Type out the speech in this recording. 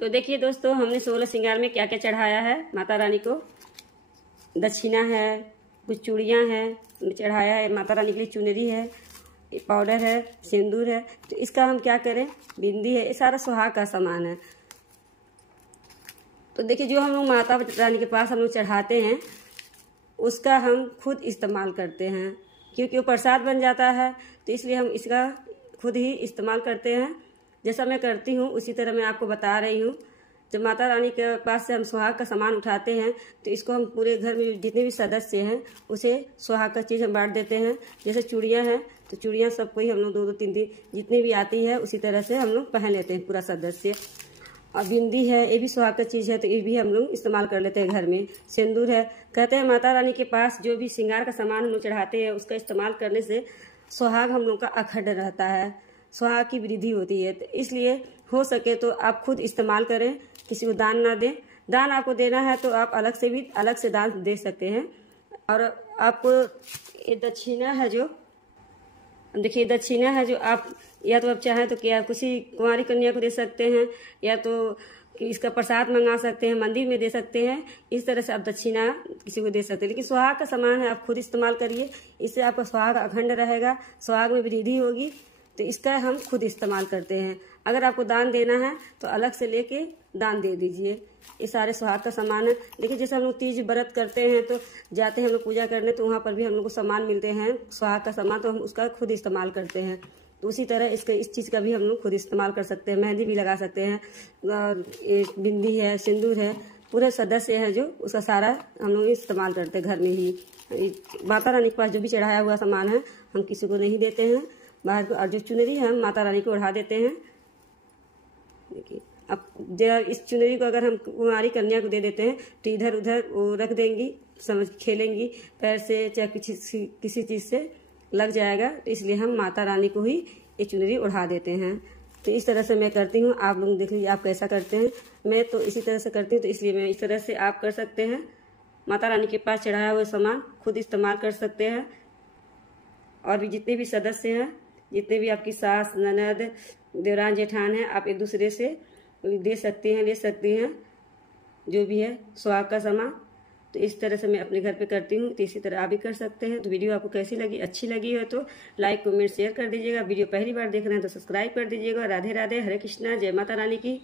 तो देखिए दोस्तों, हमने 16 श्रृंगार में क्या क्या चढ़ाया है माता रानी को। दक्षिणा है, कुछ चूड़ियाँ हैं चढ़ाया है, माता रानी के लिए चुनरी है, पाउडर है, सिंदूर है। तो इसका हम क्या करें, बिंदी है, ये सारा सुहाग का सामान है। तो देखिए, जो हम लोग माता रानी के पास हम लोग चढ़ाते हैं उसका हम खुद इस्तेमाल करते हैं, क्योंकि वो प्रसाद बन जाता है। तो इसलिए हम इसका खुद ही इस्तेमाल करते हैं। जैसा मैं करती हूँ उसी तरह मैं आपको बता रही हूँ। जब माता रानी के पास से हम सुहाग का सामान उठाते हैं तो इसको हम पूरे घर में जितने भी सदस्य हैं उसे सुहाग का चीज़ हम बांट देते हैं। जैसे चूड़ियाँ हैं तो चूड़ियाँ सबको ही हम लोग 2-2 3-3 जितनी भी आती है उसी तरह से हम लोग पहन लेते हैं पूरा सदस्य। और बिंदी है, ये भी सुहाग का चीज़ है, तो ये भी हम लोग इस्तेमाल कर लेते हैं घर में। सिंदूर है, कहते हैं माता रानी के पास जो भी श्रृंगार का सामान हम लोग चढ़ाते हैं उसका इस्तेमाल करने से सुहाग हम लोग का अखंड रहता है, सुहाग की वृद्धि होती है। तो इसलिए हो सके तो आप खुद इस्तेमाल करें, किसी को दान ना दें। दान आपको देना है तो आप अलग से दान दे सकते हैं। और आपको ये दक्षिणा है जो, देखिए दक्षिणा है जो आप या तो आप चाहें तो क्या किसी कुंवारी कन्या को दे सकते हैं, या तो इसका प्रसाद मंगा सकते हैं, मंदिर में दे सकते हैं। इस तरह से आप दक्षिणा किसी को दे सकते हैं। लेकिन सुहाग का सामान है, आप खुद इस्तेमाल करिए, इससे आपका सुहाग अखंड रहेगा, सुहाग में वृद्धि होगी। तो इसका हम खुद इस्तेमाल करते हैं। अगर आपको दान देना है तो अलग से लेके दान दे दीजिए। ये सारे सुहाग का सामान है। देखिए, जैसे हम लोग तीज व्रत करते हैं तो जाते हैं हम लोग पूजा करने, तो वहाँ पर भी हम लोग को सामान मिलते हैं सुहाग का सामान, तो हम उसका खुद इस्तेमाल करते हैं। तो उसी तरह इस चीज़ का भी हम लोग खुद इस्तेमाल कर सकते हैं। मेहंदी भी लगा सकते हैं, बिंदी है, सिंदूर है, पूरे सदस्य है जो उसका सारा हम लोग इस्तेमाल करते हैं घर में ही। माता रानी के पास जो भी चढ़ाया हुआ सामान है हम किसी को नहीं देते हैं बाहर को। और जो चुनरी है हम माता रानी को ओढ़ा देते हैं। देखिए, अब जब इस चुनरी को अगर हम कुंवारी कन्या को दे देते हैं तो इधर उधर वो रख देंगी, समझ खेलेंगी पैर से, चाहे किसी चीज़ से लग जाएगा। तो इसलिए हम माता रानी को ही ये चुनरी ओढ़ा देते हैं। तो इस तरह से मैं करती हूँ। आप लोग देख लीजिए आप कैसा करते हैं। मैं तो इसी तरह से करती हूँ, तो इसलिए मैं इस तरह से आप कर सकते हैं। माता रानी के पास चढ़ाया हुआ सामान खुद इस्तेमाल कर सकते हैं। और भी जितने भी सदस्य हैं, जितने भी आपकी सास, ननद, देवरान, जेठान है, आप एक दूसरे से दे सकते हैं, ले सकते हैं, जो भी है सुहाग का सामान। तो इस तरह से मैं अपने घर पे करती हूँ, तो इसी तरह आप भी कर सकते हैं। तो वीडियो आपको कैसी लगी, अच्छी लगी हो तो लाइक, कमेंट, शेयर कर दीजिएगा। वीडियो पहली बार देख रहे हैं तो सब्सक्राइब कर दीजिएगा। राधे राधे, हरे कृष्णा, जय माता रानी की।